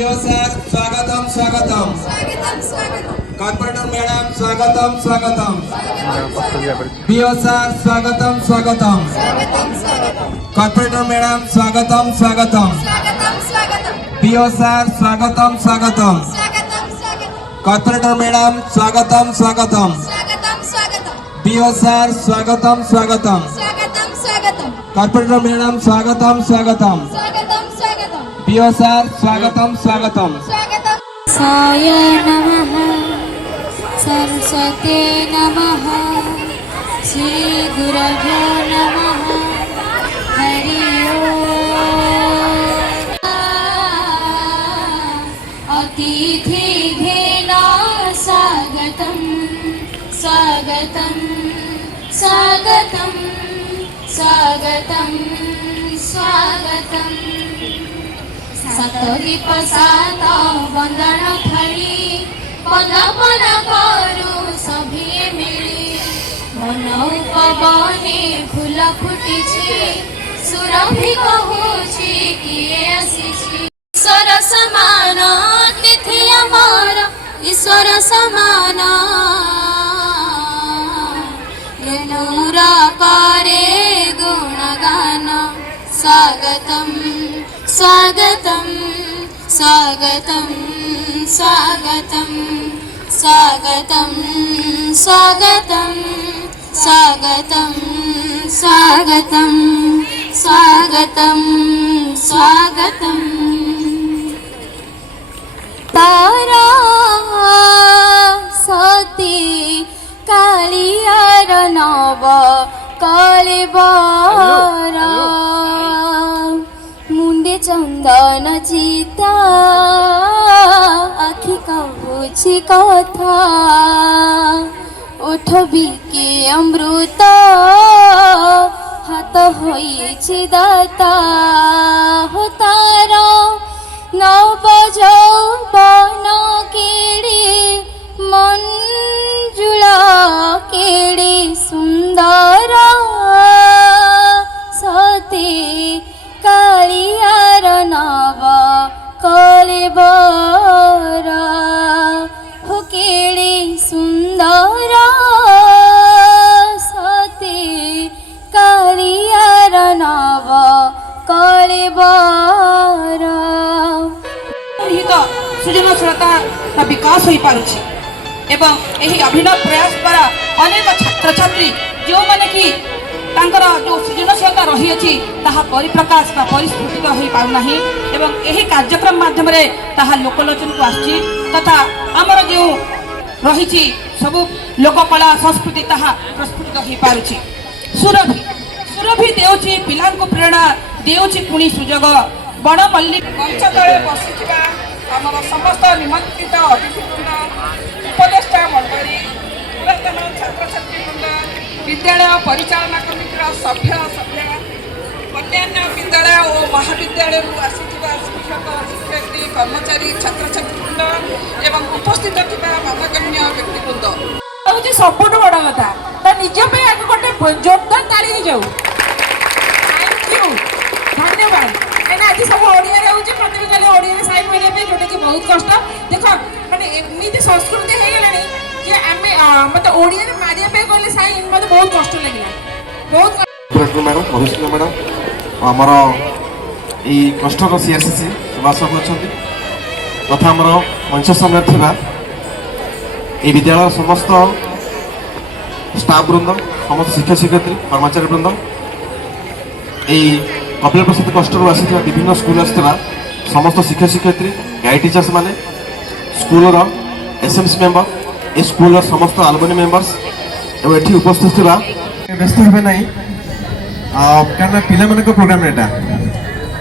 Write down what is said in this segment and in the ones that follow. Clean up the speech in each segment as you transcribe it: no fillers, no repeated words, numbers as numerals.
BO sir स्वागतम स्वागतम corporator madam स्वागतम स्वागतम बीओ सर स्वागतम स्वागतम कॉर्पोरेटर मैडम स्वागतम स्वागतम बीओ सर स्वागतम स्वागतम कॉर्पोरेटर मैडम स्वागतम स्वागतम बीओ सर स्वागतम स्वागतम कॉर्पोरेटर मैडम स्वागतम स्वागतम बीओ सर स्वागतम स्वागतम साय नमः सरस्वते नमः श्री गुरुभ्यो नमः हरि ओम् अतिथिभ्यो स्वागतं स्वागतं स्वागतं स्वागतं स्वागतं सतरी प्रसाद वंदन थरी पदपन करू सभी मिली मन पवने फूल फुटी सुरभि कहूची किए आसीची ईश्वर समान तिथि अमर ईश्वर समान नूर करे गुणगान स्वागतं स्वागतं स्वागतं स्वागतं स्वागतं स्वागतं स्वागतं स्वागतं स्वागतं स्वागतं तारा सती कालियार नव कलेबर मुंडे चंदन चिता आखि कहूछि कथा ओठ बिके अमृत हाथ होइछि दाता हो तारा नव यौवन केड़ी मंजुला केड़ी सुंदर सती कालियार नव कलेबर हो केड़ी सुंदर सती कालियार नव कलेबर सृजनशीलता विकास हो पारुछि एवं यही अभिनव प्रयास द्वारा अनेक छात्र छात्री जो माने कि तांकर जो सृजनशीलता रही अछि ताहा परिप्रकाश बा परिस्फुटित हो पारुना एवं यही कार्यक्रम माध्यम रे ताहा लोकलोचन को आछि तथा आमर जो रही सब लोककला संस्कृति ताहा प्रस्फुटित हो पारुछि सुरभि सुरभि देउछि पिलांको प्रेरणा देउछि पुणी सुजोग बड़ मल्लिक मंच तले बसिथिबा आमर समस्त निमंत्रित अतिथिवृंद उपदेष्टा मंडली पुरातन छात्र छात्रीवृंद विद्यालय परिचालना कमिटीर सभ्य सभ्य अन्यान्य विद्यालय और महाविद्यालय आसिथिबा शिक्षक शिक्षयित्री कर्मचारी छात्र छात्रीवृंद एवं उपस्थित थिबा मानगण्य व्यक्तिवृंद होची सबुठ बड़ कथा तो निज पे आगे गोटे जोरदार ताली जाऊ थैंक यू धन्यवाद कहना आज सब ओडिया रे होची प्रतियोगिता ओडिया रे साइन होइले पे जोटा कि बहुत कष्ट देखो माने एमिति संस्कृति हे गेलानी जे आमे मतलब ओडिया रे मारिया पे गले साइन मते बहुत कष्ट लागिला बहुत मैडम मधुसूदन मैडम आमर ये कष्टर सीआरसीसी सुभाष अच्छा तथा आमर मंच सामने थिबा ये विद्यालय समस्त स्टाफ वृंद समस्त शिक्षक शिक्षयित्री कर्मचारी वृंद ये कपिल प्रसाद कष्टर आसी विभिन्न स्कूल आसला समस्त शिक्षक शिक्षयित्री गाइड टीचर्स माने school SMC member A school समस्त आलुमिनी मेंबर्स एवं ये उपस्थित थिबा व्यस्त हे ना कारण पिला मान प्रोग्राम एटा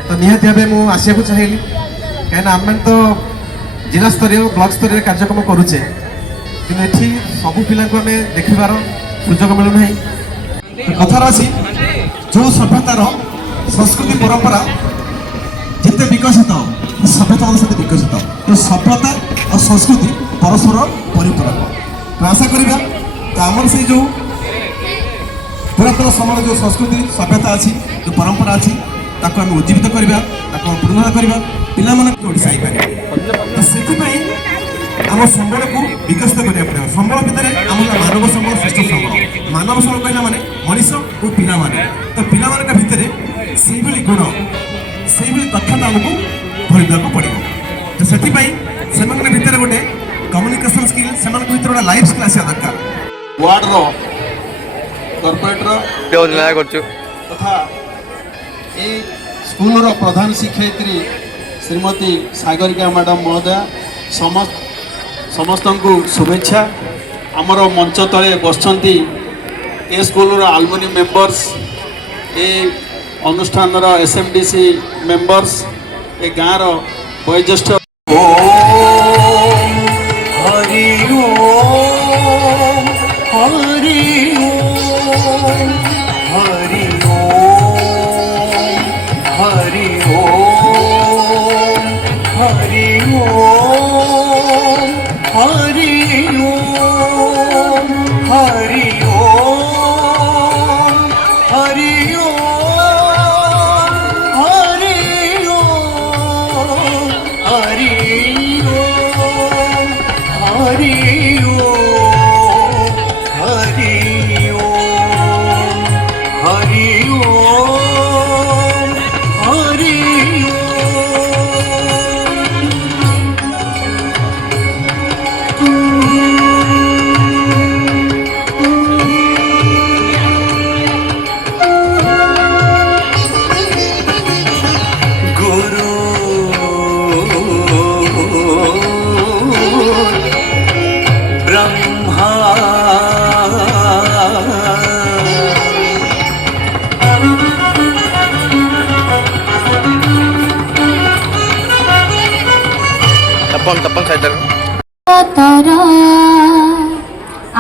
तो निहाती भाव मुझे आसिया चाहिए कहीं आम तो जिला स्तरीय ब्लॉक स्तरीय कार्यक्रम करुचे कि सबू पिला आम देखार सुजोग मिलूना कथार अच्छी जो सभ्यतार संस्कृति परंपरा जिते विकसित सभ्यता सहित विकसित तो सभ्यता और संस्कृति परस्पर परिपूरक तो आशा करा तो आमर से जो पुरातन समय जो संस्कृति सभ्यता अच्छी जो परंपरा अच्छी ताको आम उज्जीवित करवा पुनः करवा ପିଲାମାନଙ୍କୁ ଓଡ଼ିଶା ହେଇପାରିବେ। ତ ସେଥିପାଇଁ ଆମ ସମ୍ବଳକୁ ବିକଶିତ କରିବାକୁ ପଡ଼ିବ। ସମ୍ବଳ ଭିତରେ ଆମର ମାନବ ସମ୍ବଳ ଶ୍ରେଷ୍ଠ ସମ୍ବଳ। ମାନବ ସମ୍ବଳ କହିଲା ମାନେ ମଣିଷ ଓ ପିଲାମାନେ। ତ ପିଲାମାନଙ୍କ ଭିତରେ ସେଇଭଳି ଗୁଣ ସେଇଭଳି ଦକ୍ଷତା ଆମକୁ ଭରିବାକୁ ପଡ଼ିବ। ତ ସେଥିପାଇଁ ସେମାନଙ୍କ ଭିତରେ ଗୋଟେ କମ୍ୟୁନିକେସନ ସ୍କିଲ୍, ସେମାନଙ୍କ ଭିତରେ ଗୋଟେ ଲାଇଫ୍ ସ୍କିଲ୍ ଆସିବା ଦରକାର। ୱାର୍ଡର କର୍ପୋରେଟର ତଥା এই স্কুলর প্রধান শিক্ষয়িত্রী শ্রীমতী সাগরিকা ম্যাডাম মহোদয়া সমস্ত শুভেচ্ছা। আমার মঞ্চ তলে বসছেন এ স্কুলর আলুমিনি মেম্বর্স, এই অনুষ্ঠানর এসএমডিসি মেম্বর্স, এ গাঁর বয়োজ্যেষ্ঠ। হরি ওম হরি ওম হরি ওম হরি ওম হরি ওম হরি ওম হরি ওম হরি ওম হরি ওম হরি ওম হরি ওম হরি ওম হরি ওম হরি গুরু ব্রহ্মা तपन साइड तरा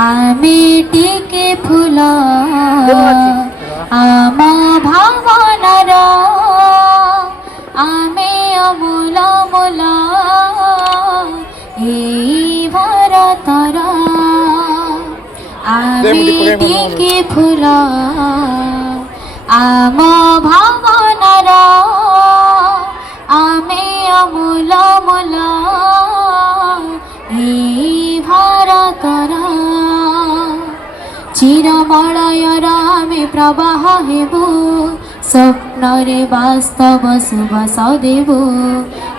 आमे टिके फुल आम भावनार आमे अमूल मूल ए भारतर आमे टिके फुल आम भावनार आमे अमूल मूल भारतर चिरमलयर आमे प्रवाह हेबु स्वप्नरे वास्तव शुभ सदेबु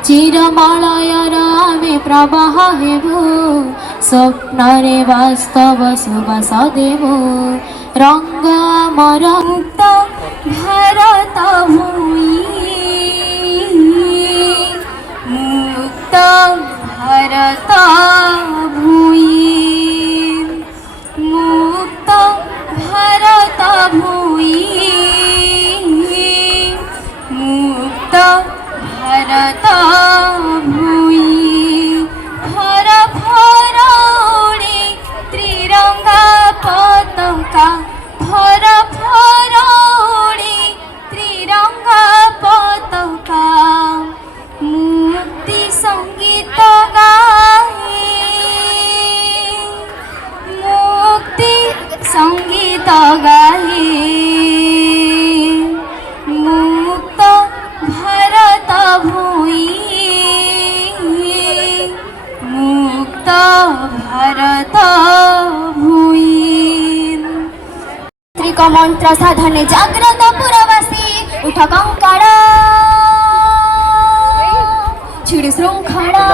चिरमलयर आमे प्रवाह हेबु स्वप्नरे वास्तव शुभ सदेबु रंग अमर मुक्त भारत भूमि मुक्त भारत भूमि मुक्त भारत भूमि मुक्त भारत भूमि भर भर उड़े त्रिरंगा पताका भर भर उड़े त्रिरंगा पताका मुक्ति संगीत गाए मुक्ति संगीत गाए मुक्त भारत भूमि मुक्त भारत भूमि त्रिक मंत्र साधने जाग्रत पुरवासी उठ कंकड़ा छिड़ी श्रृंखला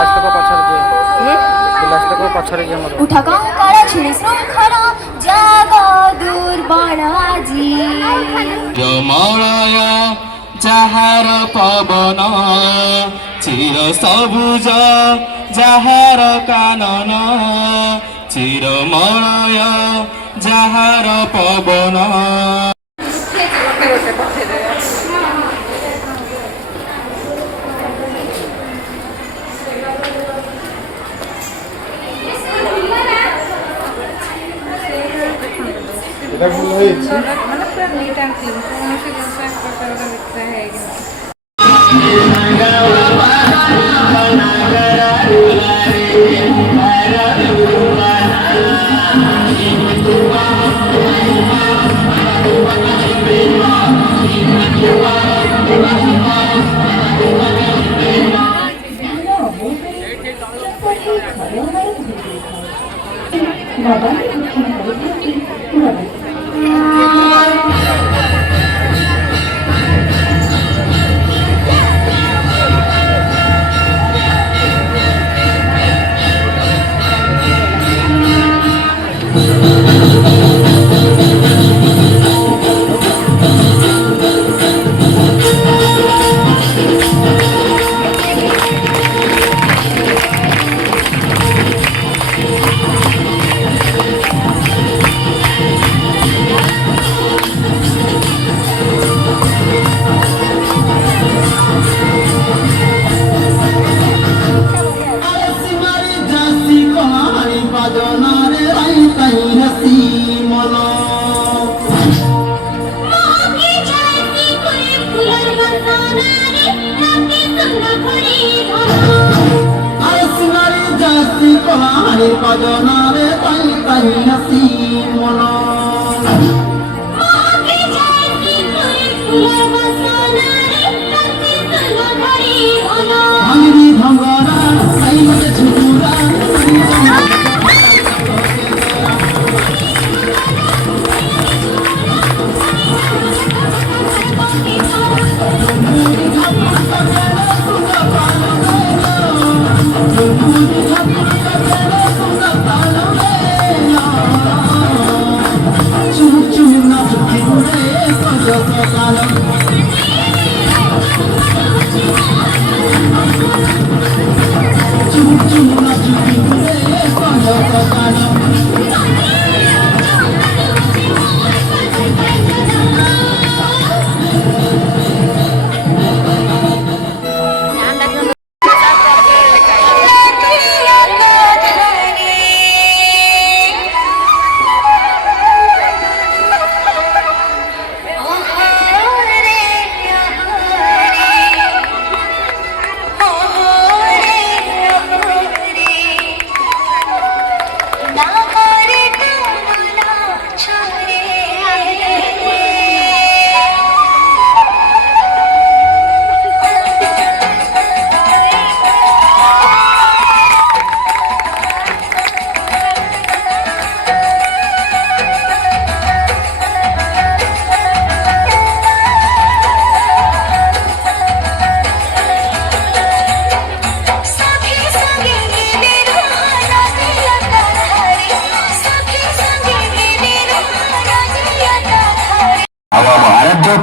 उठ कंकड़ा छिड़ी श्रृंखला जाग दुर्बल আজি জমলয় যাহার পবন চির সবুজ যাহার কানন চিরমলয় যাহার পবন। এটা ভুল হয়েছে।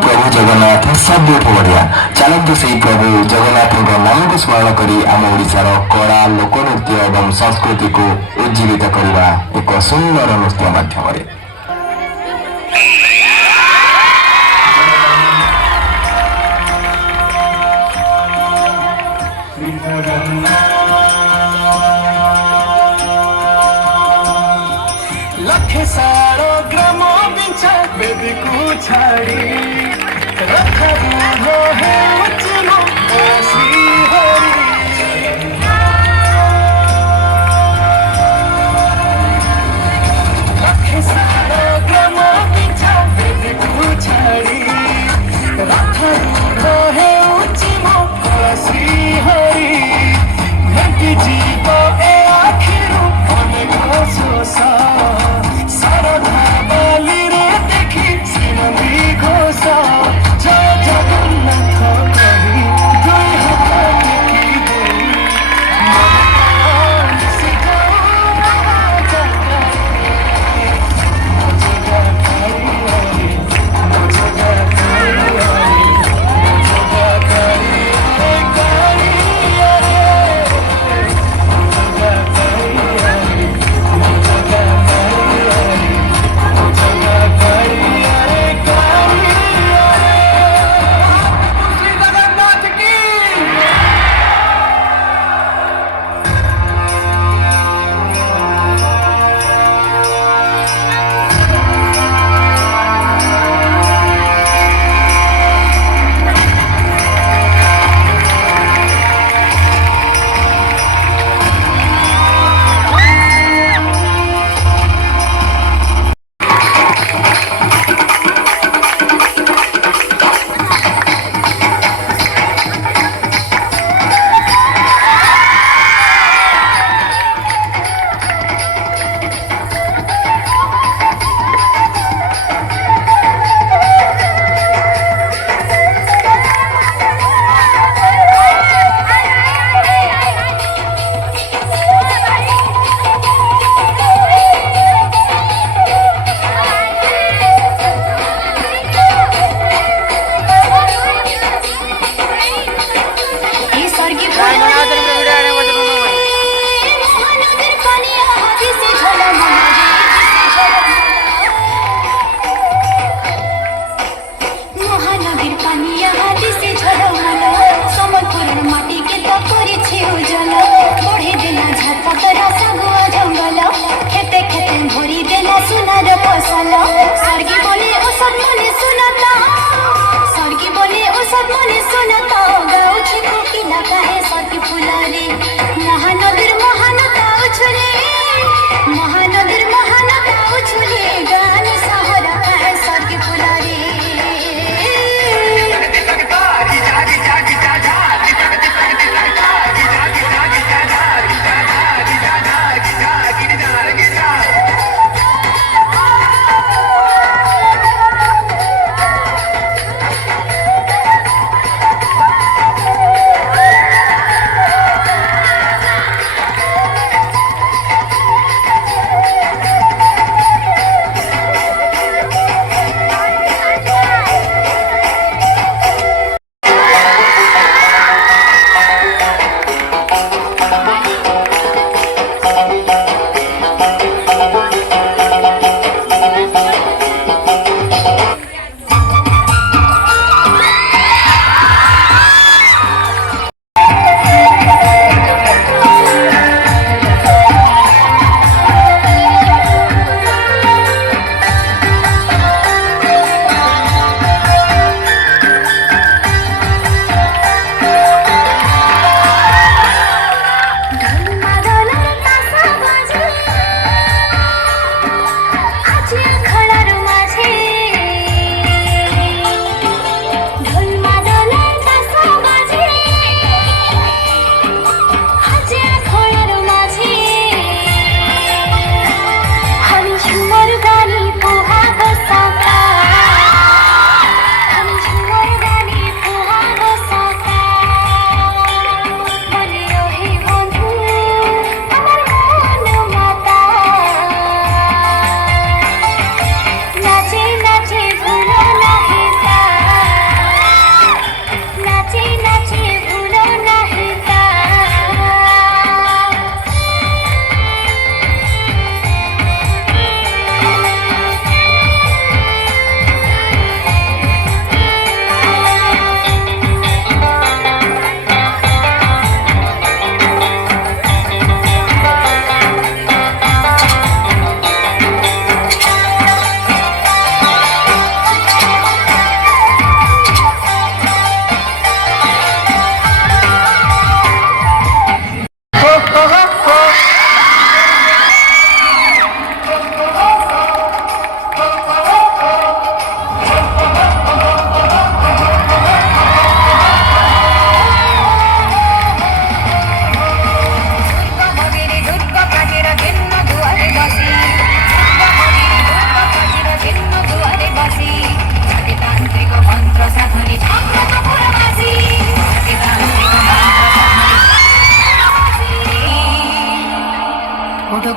प्रभु जगन्नाथ सबुठ बढिया चलतु से प्रभु जगन्नाथ नाम को स्मरण करी आम ओडिशार कला लोकनृत्य एवं संस्कृति को उज्जीवित करने एक सुंदर नृत्य माध्यम लखे सारो ग्राम बिछा बेदी को छाड़ी रख बुढ़ो है उचनो ऐसी हरी लखे सारो ग्राम बिछा बेदी को छाड़ी रख बुढ़ो है उचनो ऐसी हरी घंटी जीवो ए आखिरू अनेक सोसा घोषा जय जगन्नाथ कही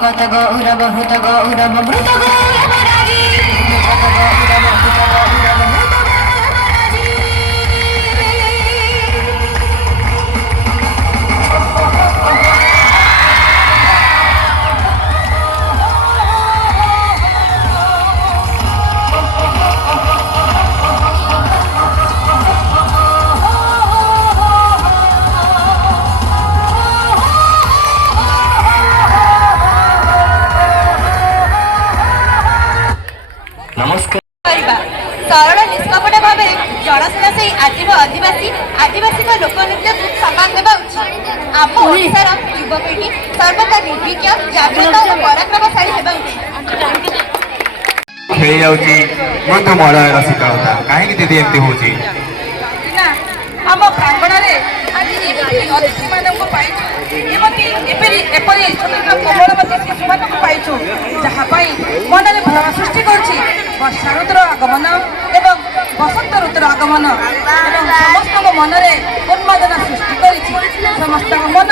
কত গৌরব হৃত গৌরব মৃত গৌরব রাজি কত গৌরব হৃত গৌরব মৃত গৌরব রাজি ନମସ୍କାର। ସରଳ ନିଷ୍କପଟ ଭାବରେ ଜଣାଶୁଣା ସେହି ଆଜିର ଆଦିବାସୀଙ୍କ ଲୋକନୃତ୍ୟକୁ ସମ୍ମାନ ଦେବା ଉଚିତ। ଆମ ଓଡ଼ିଶାର ଯୁବପିଢ଼ି ସର୍ବଦା ନିର୍ଭୀକ ଜାଗ୍ରତ ଓ ପରାକ୍ରମଶାଳୀ ହେବା ଉଚିତ। ଖେଳି ଯାଉଛି ମୃଦୁ ମଳୟର ଶୀତଳତା। କାହିଁକି ଦିଦି ଏମିତି ହଉଛି? ନା ଆମ ପ୍ରାଙ୍ଗଣରେ ଆଜି ଏମିତି ଅତିଥିମାନଙ୍କୁ ପାଇଛୁ ଏପରି ଛୋଟ ଛୋଟ କୋମଳମତି ଶିଶୁମାନଙ୍କୁ ପାଇଛୁ ଯାହା ପାଇଁ ମନରେ ଭାବନା ସୃଷ୍ଟି କରୁଛି ବର୍ଷା ଋତୁର ଆଗମନ ଏବଂ ବସନ୍ତ ଋତୁର ଆଗମନ ଏବଂ ସମସ୍ତଙ୍କ ମନରେ ଉନ୍ମାଦନା ସୃଷ୍ଟି କରିଛି। ସମସ୍ତଙ୍କ ମନ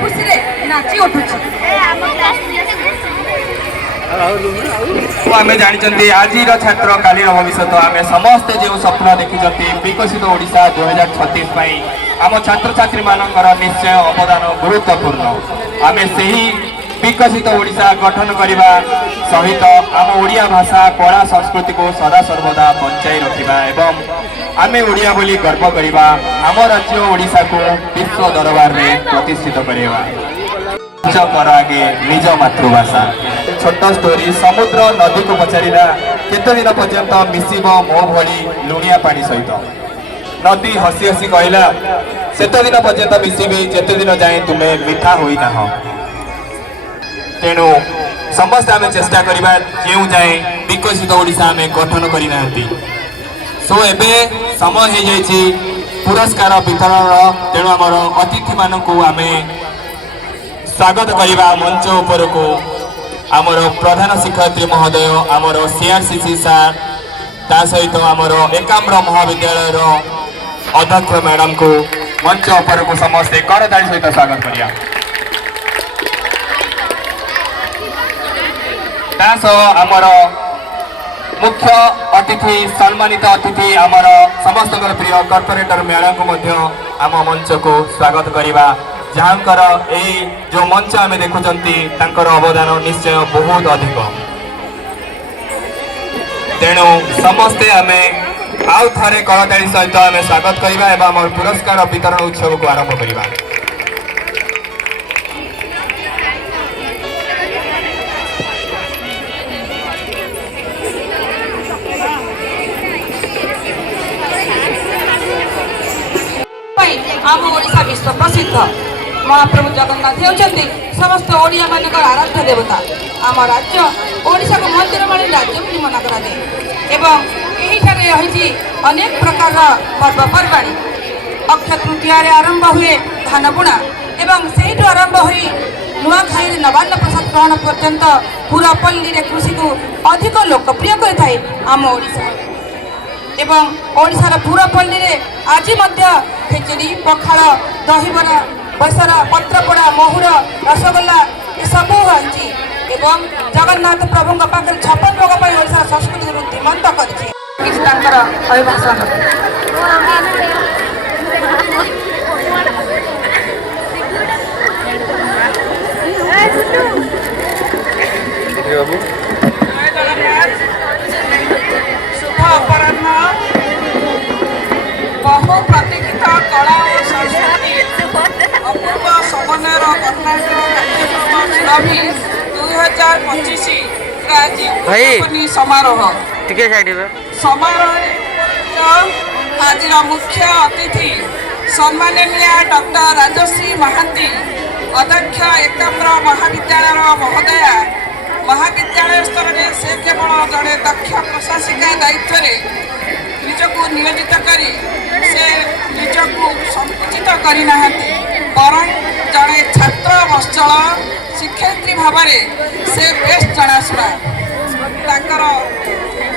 ଖୁସିରେ ନାଚି ଉଠୁଛି। ଆମେ ଜାଣିଛନ୍ତି ଆଜିର ଛାତ୍ର କାଲିର ଭବିଷ୍ୟତ। ଆମେ ସମସ୍ତେ ଯେଉଁ ସ୍ୱପ୍ନ ଦେଖିଛନ୍ତି ବିକଶିତ ଓଡ଼ିଶା 2036 ପାଇଁ ଆମ ଛାତ୍ରଛାତ୍ରୀମାନଙ୍କର ନିଶ୍ଚୟ ଅବଦାନ ଗୁରୁତ୍ୱପୂର୍ଣ୍ଣ। ଆମେ ସେହି ବିକଶିତ ଓଡ଼ିଶା ଗଠନ କରିବା ସହିତ ଆମ ଓଡ଼ିଆ ଭାଷା କଳା ସଂସ୍କୃତିକୁ ସଦାସର୍ବଦା ବଞ୍ଚାଇ ରଖିବା ଏବଂ ଆମେ ଓଡ଼ିଆ ବୋଲି ଗର୍ବ କରିବା। ଆମ ରାଜ୍ୟ ଓଡ଼ିଶାକୁ ବିଶ୍ୱ ଦରବାରରେ ପ୍ରତିଷ୍ଠିତ କରିବା। ନିଜ କର ଆଗେ ନିଜ ମାତୃଭାଷା। ଛୋଟ ଷ୍ଟୋରି। ସମୁଦ୍ର ନଦୀକୁ ପଚାରିଲା କେତେ ଦିନ ପର୍ଯ୍ୟନ୍ତ ମିଶିବ ମୋ ଭଳି ଲୁଣିଆ ପାଣି ସହିତ। ନଦୀ ହସି ହସି କହିଲା ସେତେ ଦିନ ପର୍ଯ୍ୟନ୍ତ ମିଶିବି ଯେତେ ଦିନ ଯାଏଁ ତୁମେ ମିଠା ହୋଇନାହଁ। ତେଣୁ ସମସ୍ତେ ଆମେ ଚେଷ୍ଟା କରିବା ଯେଉଁ ଯାଏଁ ବିକଶିତ ଓଡ଼ିଶା ଆମେ ଗଠନ କରିନାହାନ୍ତି। ସୋ ଏବେ ସମୟ ହେଇଯାଇଛି ପୁରସ୍କାର ବିତରଣର। ତେଣୁ ଆମର ଅତିଥିମାନଙ୍କୁ ଆମେ ସ୍ୱାଗତ କରିବା ମଞ୍ଚ ଉପରକୁ। ଆମର ପ୍ରଧାନ ଶିକ୍ଷୟତ୍ରୀ ମହୋଦୟ, ଆମର CRCC ସାର୍, ତା ସହିତ ଆମର ଏକାମ୍ର ମହାବିଦ୍ୟାଳୟର ଅଧ୍ୟକ୍ଷ ମ୍ୟାଡ଼ାମକୁ ମଞ୍ଚ ଉପରକୁ ସମସ୍ତେ କରତାଳି ସହିତ ସ୍ୱାଗତ କରିବା। ତା ସହ ଆମର ମୁଖ୍ୟ ଅତିଥି ସମ୍ମାନିତ ଅତିଥି ଆମର ସମସ୍ତଙ୍କର ପ୍ରିୟ କର୍ପୋରେଟର ମ୍ୟାଡ଼ାମଙ୍କୁ ମଧ୍ୟ ଆମ ମଞ୍ଚକୁ ସ୍ୱାଗତ କରିବା। ଯାହାଙ୍କର ଏହି ଯେଉଁ ମଞ୍ଚ ଆମେ ଦେଖୁଛନ୍ତି ତାଙ୍କର ଅବଦାନ ନିଶ୍ଚୟ ବହୁତ ଅଧିକ। ତେଣୁ ସମସ୍ତେ ଆମେ ଆଉ ଥରେ କରତାଳି ସହିତ ଆମେ ସ୍ୱାଗତ କରିବା ଏବଂ ଆମର ପୁରସ୍କାର ବିତରଣ ଉତ୍ସବକୁ ଆରମ୍ଭ କରିବା। ଆମ ଓଡ଼ିଶା ବିଶ୍ୱ ପ୍ରସିଦ୍ଧ। ମହାପ୍ରଭୁ ଜଗନ୍ନାଥ ହେଉଛନ୍ତି ସମସ୍ତ ଓଡ଼ିଆ ମାନଙ୍କର ଆରାଧ୍ୟ ଦେବତା। ଆମ ରାଜ୍ୟ ଓଡ଼ିଶାକୁ ମନ୍ଦିରମାଳି ରାଜ୍ୟ ବୋଲି ମନା କରାଯାଏ ଏବଂ ଏହିଠାରେ ରହିଛି ଅନେକ ପ୍ରକାରର ପର୍ବପର୍ବାଣି। ଅକ୍ଷୟ ତୃତୀୟାରେ ଆରମ୍ଭ ହୁଏ ଧାନ ବୁଣା ଏବଂ ସେଇଠୁ ଆରମ୍ଭ ହୋଇ ନୂଆଖାଇରେ ନବାନ୍ନ ପ୍ରସାଦ ଗ୍ରହଣ ପର୍ଯ୍ୟନ୍ତ ପୁରପଲ୍ଲୀରେ କୃଷିକୁ ଅଧିକ ଲୋକପ୍ରିୟ କରିଥାଏ ଆମ ଓଡ଼ିଶା। ଏବଂ ଓଡ଼ିଶାର ପୁରପଲ୍ଲୀରେ ଆଜି ମଧ୍ୟ ଖେଚେଡ଼ି, ପଖାଳ, ଦହିବରା, ବେସର, ପତ୍ରପୋଡ଼ା, ମହୁର, ରସଗୋଲା ଏସବୁ ରହିଛି ଏବଂ ଜଗନ୍ନାଥ ପ୍ରଭୁଙ୍କ ପାଖରେ 56 ଭୋଗ ପାଇଁ ଓଡ଼ିଶାର ସଂସ୍କୃତିକୁ ଧୀମନ୍ତ କରିଛି। କିଛି ତାଙ୍କର ଅଭିଭାଷଣ ଶୁଭ ଅପରାହ୍ନ। ବହୁ ପ୍ରତୀକ୍ଷିତ କଳା ଓ ସଂସ୍କୃତି ଅପୂର୍ବ ସମନ୍ୱୟର କର୍ଣ୍ଣାଟକ କାର୍ଯ୍ୟକ୍ରମ ସୁରଭି 2025 ଆଜି ଉଦ୍ଯାପନୀ ସମାରୋହ। ସମାରୋହରେ ଆଜିର ମୁଖ୍ୟ ଅତିଥି ସମ୍ମାନନୀୟ ଡକ୍ଟର ରାଜଶ୍ରୀ ମହାନ୍ତି, ଅଧ୍ୟକ୍ଷ ଏକାମ୍ର ମହାବିଦ୍ୟାଳୟର ମହୋଦୟା। ମହାବିଦ୍ୟାଳୟ ସ୍ତରରେ ସେ କେବଳ ଜଣେ ଦକ୍ଷ ପ୍ରଶାସିକା ଦାୟିତ୍ୱରେ ନିଜକୁ ନିୟୋଜିତ କରି ସେ ନିଜକୁ ସଂକୁଚିତ କରିନାହାନ୍ତି, ବରଂ ଜଣେ ଛାତ୍ର ବତ୍ସଳ ଶିକ୍ଷୟିତ୍ରୀ ଭାବରେ ସେ ବେଶ ଜଣାଶୁଣା। ତାଙ୍କର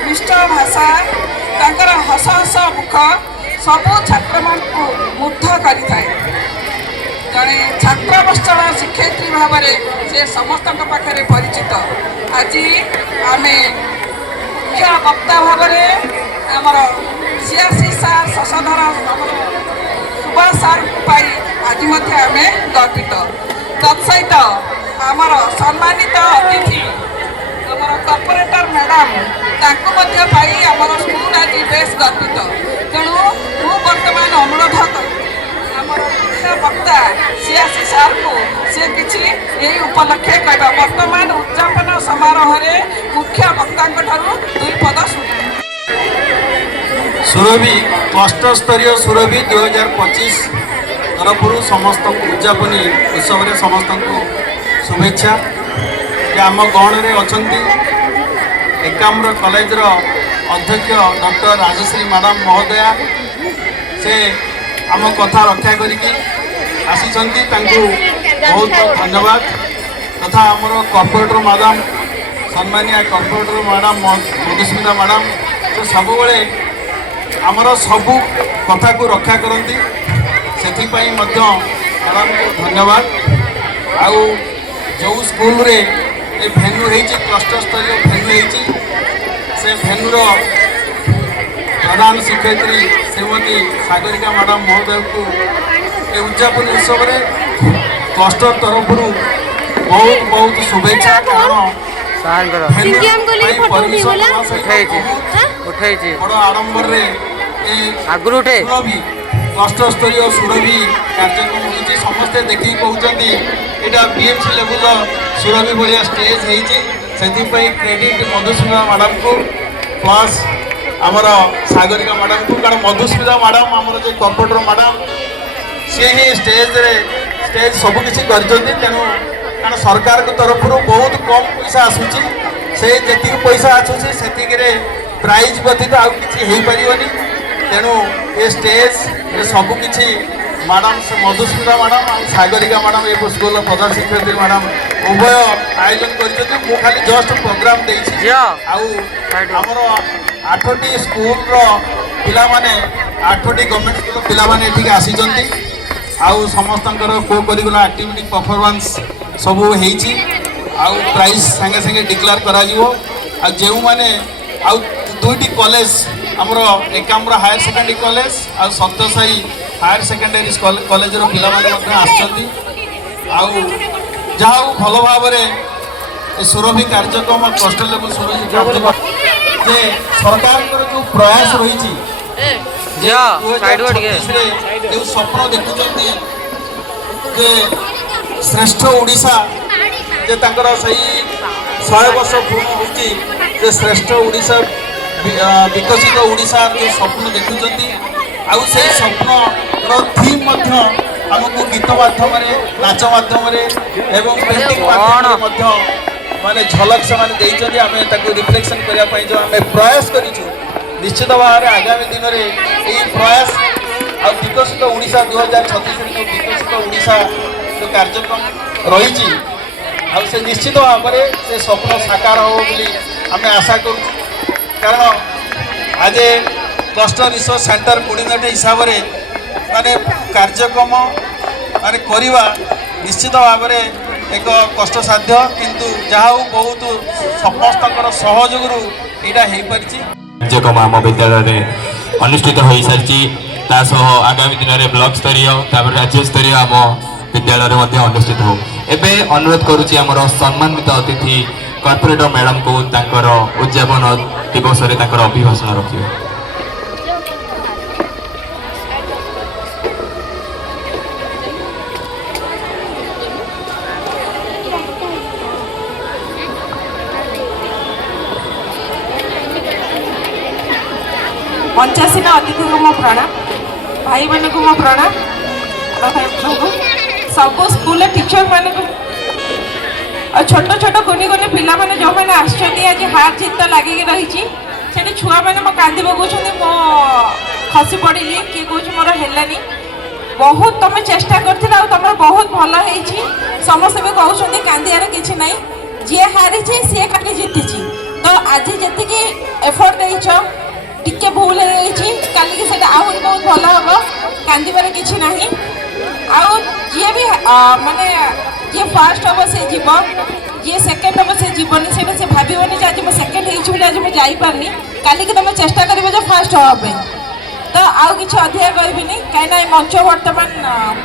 ମିଷ୍ଟ ଭାଷା, ତାଙ୍କର ହସ ହସ ମୁଖ ସବୁ ଛାତ୍ରମାନଙ୍କୁ ମୁଗ୍ଧ କରିଥାଏ। जड़े छात्रावस्था शिक्षयित्री भाव में से समस्त पाखे परिचित। आज आम मुख्य वक्ता भाव में आमर सीआरसी सार शशधर सुभाष सार पाई आज आम गर्वित। तत्सहित आमर सम्मानित अतिथि आमर कॉर्पोरेटर मैडम पाई आमर स्कूल आज बेस गर्वित। तेणु मु बर्तमान अनुरोध आमर मुख्य वक्ता सीआरसी सार को सी किसी यही उपलक्षे कहवा वर्तमान उद्यापन समारोह में मुख्य वक्ता 2 पद शुणी। सुरभि क्लस्टर स्तरीय सुरभि 2025 तरफ समस्त उद्यापनी उत्सव में समस्त को शुभेच्छा। आम गहन में अच्छा एकाम्र कॉलेज अध्यक्ष डॉक्टर राजश्री मैडम महोदया से आम कथा रक्षा करके बहुत बहुत धन्यवाद। तथा आमर कॉर्पोरेटर मैडम सम्मानिया कॉर्पोरेटर मैडम मधुस्मिता मैडम तो सब आमर सबू कथा को रक्षा करती से मैडम को धन्यवाद। आउ जो स्कूल रे ए भेन्यू होती क्लस्टर स्तरीय भेन्यू से भेन्यूर प्रधान शिक्षयित्री श्रीमती सागरिका मैडम महोदय को ए उद्यापन उत्सव में क्लस्टर तरफ बहुत बहुत शुभेच्छा। बड़ आडंबर आगे क्लस्टर स्तरीय सुरभि कार्यक्रम होती समस्ते देखिए कहते यहाँ बीएमसी लेवल सुरभि भाया स्टेज होती क्रेडिट मधुस्मिता मैडम को प्लस आमर सागरिका मैडम को। कारण मधुस्मिता मैडम आमर जो कॉर्पोरेटर मैडम सी ही स्टेज सबकिछ कर तेणु कारण सरकार को तरफ बहुत कम पैसा आसूची से जी पैसा आसूसी से प्राइज व्यतीत आउ कि हो पारनी। तेणु ये स्टेज सबकिछ मैडम मधुस्मिता मैडम और सागरिका मैडम ये स्कूल प्रधान शिक्षयित्री मैडम उभय आयोजन कर खाली जस्ट प्रोग्राम आमर 8टी स्कूल पिला माने 8टी गवर्नमेंट स्कूल पिला माने एठी आसी आउ समस्त को करिकुलर एक्टिविटी परफॉर्मेंस सब होईची आउ प्राइज संगे संगे डिक्लेयर करा जिवो। आ जेउ माने आउ 2टी कॉलेज हमरो एकाम्र हायर सेकेंडरी कॉलेज आउ सप्तसाई हायर सेकेंडरी कॉलेज रो पिला माने मध्य आछंती। आउ जाऊ भलो भाव में सुरभि कार्यक्रम क्लस्टर लेवल सुरभि कार्यक्रम जे सरकार जो प्रयास रही जो स्वप्न देखुं श्रेष्ठ ओडिशा जे तांकर सही 100 वर्ष पूर्ण होती जे श्रेष्ठ ओडिशा विकसित ओडिशा जो स्वप्न देखुं आउ से स्वप्न थीम आमको गीत माध्यम नाच माध्यम एवं पेंटिंग माध्यम माने झलक से माने आम रिफ्लेक्शन करने जो आम प्रयास करूँ निश्चित भाव में आगामी दिन में यही प्रयास आ विकसित ओडिशा 2036 जो विकसित ओडिशा जो कार्यक्रम रही से निश्चित भाव में से स्वप्न साकार हो बोली आम आशा कर। कारण आज क्लस्टर रिसर्च सेंटर कोऑर्डिनेटर हिसाब से माने कार्यक्रम माने करवा निश्चित भाव में एक कष्टसाध्य किंतु जहाँ बहुत समस्त सहयोग यहाँ हो पारी कार्यक्रम आम विद्यालय अनुष्ठित हो सारी आगामी दिन में ब्लॉक स्तरीय राज्य स्तरीय आम विद्यालय अनुष्ठित हो। एवं अनुरोध करुच्ची आमर सम्मानित अतिथि कॉर्पोरेटर मैडम को उद्यापन दिवस में अभिभाषण रखिए। पंचासीन अतिथि को मो प्रणाम भाई मान को मो प्रणाम सब स्कूल टीचर मान छोट छोट कुनी कुनी पिला माने जो मैंने आज हार जीत तो लगे रही छुआ मैंने मो कांदी पकाउछन मो खसी पड़ी किए कौन मोर हेलानी बहुत तुम चेष्टा कर तुम बहुत भल हो समस्त भी कहते कांदियार किसी ना जी हारी सी खाली जीति तो आज जी एफर्ट देच टिके भूल काली आहरी बहुत भल हम कांदार किसी ना आउ जी भी माने जी फास्ट हम से जीव जी सेकेंड हम से जीवनी से भावनी आज मैं सेकेंड होगी आज मुझे जापारनी काली तुम चेष्टा कर फास्ट हाँपे तो आउ कि अधिका कहबिनी कहीं मंच बर्तमान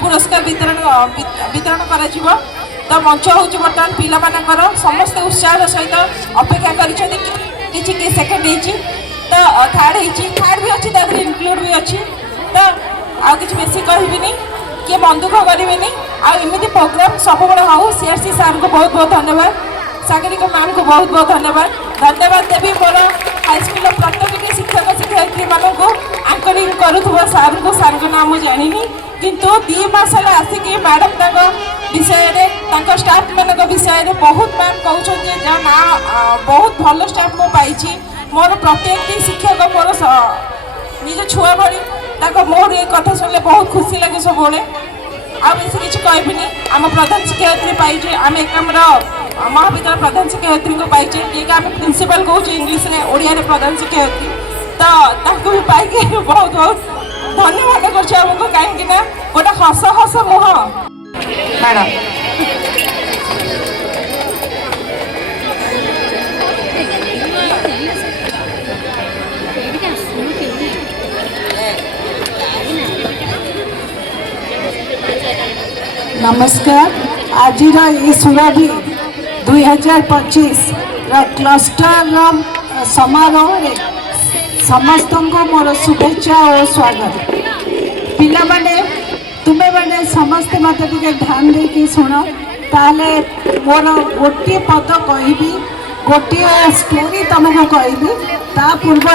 पुरस्कार वितरण कर तो मंच हूँ बर्तमान पिलामानकर समस्त उत्साह सहित अपेक्षा कर सेकेंड तो थर्ड भी अच्छी तरह इनक्लूड भी अच्छी तो आउ कि बेसी कहबिनी किए मन दुख करेंगे आमती प्रोग्राम सब हाउ सीआरसी सार को बहुत बहुत धन्यवाद सागरिका मैम को बहुत बहुत धन्यवाद देवी मोर हाईस्कूल प्रत्येक शिक्षक शिक्षयित्री मानक आंकरिंग करुवा सार को नाम मुझे जानी किंतु 2 मास आसिक मैडम विषय स्टाफ मान विषय में बहुत मैम कहते जहाँ ना बहुत भल स्टाफ मु पाई मोर प्रत्येक शिक्षक मोर निज छुआ भाई मोर ये कथा शुणिले बहुत खुशी लगे सब आ बेसी किसी कहबिनी आम प्रधान शिक्षयित्री पाइचे आम एकमर महाविद्यालय प्रधान शिक्षयित्री को पाइचे ये आम प्रिंसिपल कौच इंग्लीश में ओडिया रे प्रधान शिक्षयित्री तो भी पाइके बहुत बहुत धन्यवाद करमको कहीं गोटे हस हस मुह मैडम नमस्कार आज सुरभि 2025 क्लस्टर समारोह रे समस्त को मोर शुभेच्छा और स्वागत पिला माने तुम्हें मैंने समस्ते मत ध्यान देकी शुण ताले मोर गोटे पद कहबी गोटे स्टोरी तुमको कहबी ता पूर्व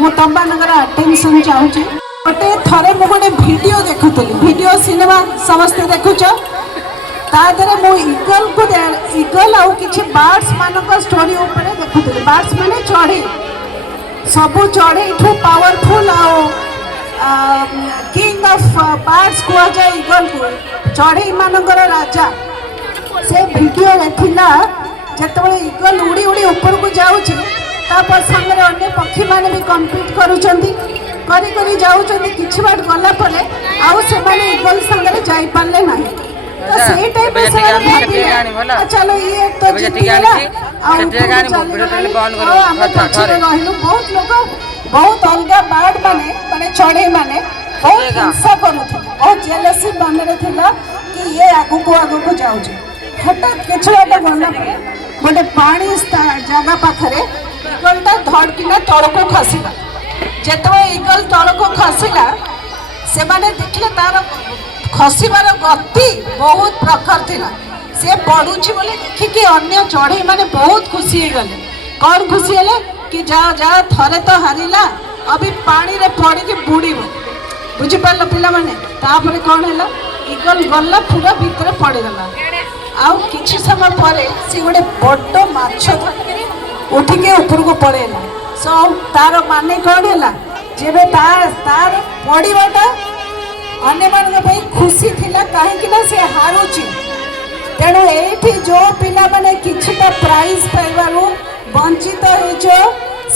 मु तुम अटेंशन चाहूँगी गोटे थरे मु गोटे वीडियो देखुली वीडियो सिनेमा समस्ते देखुच तादरे मु इगल को इगल आउ किछि बर्ड्स मानक स्टोरी ऊपर देखुली बर्ड्स माने चढ़े सबु चढ़े ठू पावरफुल आउ किंग ऑफ बर्ड्स को जाए इगल को चढ़े मानकर राजा से वीडियो देखिला जेतबे इगल उड़ी उड़ी ऊपर को जाउछि तापर संगे अन्य पक्षी माने भी कम्पीट करूछंती करी करी जाउछंती किछि बाट गला परे आउ से माने इगल संगे जाई पाले नाही तो से टाइप से भाबिले चलो ये तो जीत गेला आ बहुत लोग बहुत अलग बर्ड माने माने चढ़े माने बहुत हिंसा करूथे बहुत जेलसी बनरे थिला कि ये आगु को जाउछ हठात किछि बाट गला परे गोटे पानी जगह पाखरे इगलटा धड़किना तलको खसिला जेतबे इगल तलको खसिला से माने देखले तार खसिबार गति बहुत प्रखर थिला से पड़ुची बोले देखिकी अन्य चढ़ई माने बहुत खुशी हो गले कौन खुशी हेले कि जा जा थरे तो हारिला अभी पानी रे पड़ी कि बुड़ीबो बुझी पारलो पिला माने तापरे कौन हैला इगल गल्ला पूरा भीतर पड़ी गला आउ किछि समय परे से गोटे बड़ माछ धरिके उठिके ऊपर को पड़ेला सो तार माने कौन हैला जेबे तार पड़ीबाटा अन्य मानक भाई खुशी थिला काहेकि ना से हारुची तेणु एठी जो पिला माने किछिटा प्राइज पाइबारु वंचित होइछो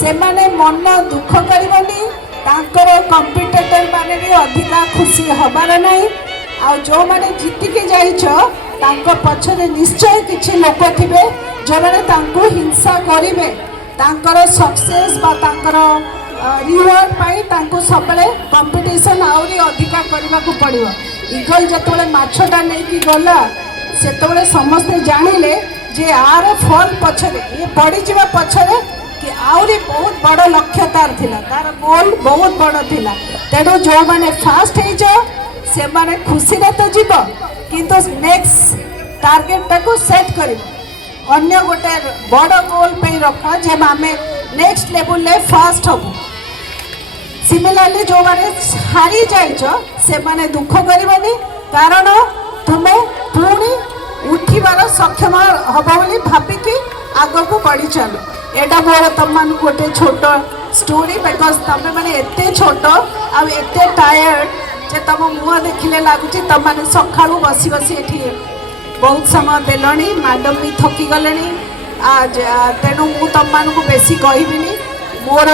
से माने मन दुख करबनी तांकर कंपिटिटर माने भी अधिका खुशी हबार नाही आ जो माने जीति के जाइछो तांको पछरे निश्चय किछि लोक थिबे जो माने तांको हिंसा करिवे तांकर सक्सेस बा तांकर रिवार्ड पाई तांको सबले कंपटीशन आउरी अधिका करबा को पड़िबो इगल जतबे माछटा नै कि गला सेतबे समस्त जानिले जे आर फल पछरे ये पड़ी जिबा पछरे कि आउरी बहुत बड़ लक्ष्य तार थिला तार गोल बहुत बड़ थिला तेडो जो माने फास्ट हे जो से माने खुशी रे तो जीव किंतु नेक्स्ट टारगेट टाको सेट करिबो अन्य गोटे बड़ गोल पे रख जे आमे नेक्स्ट लेवल ले फास्ट हबो सिमिलरली जो माने हारी जाइछ से माने दुख करबनी कारण तुमे पुणी उठिबार सक्षम हबो बोली भाबिकी आगो को बढ़ी चलो एटा मोर तुम गोटे छोट स्टोरी बिकॉज तमे माने एते छोट आ एते टायर्ड जे तुम मुह देखिले लागुची तुम माने सखाळू बसी बसी एठी बहुत समय देलणी मैडम भी थकी गलेनी आज तेणु मु तुम मानकु बेसी कहबिनी मोर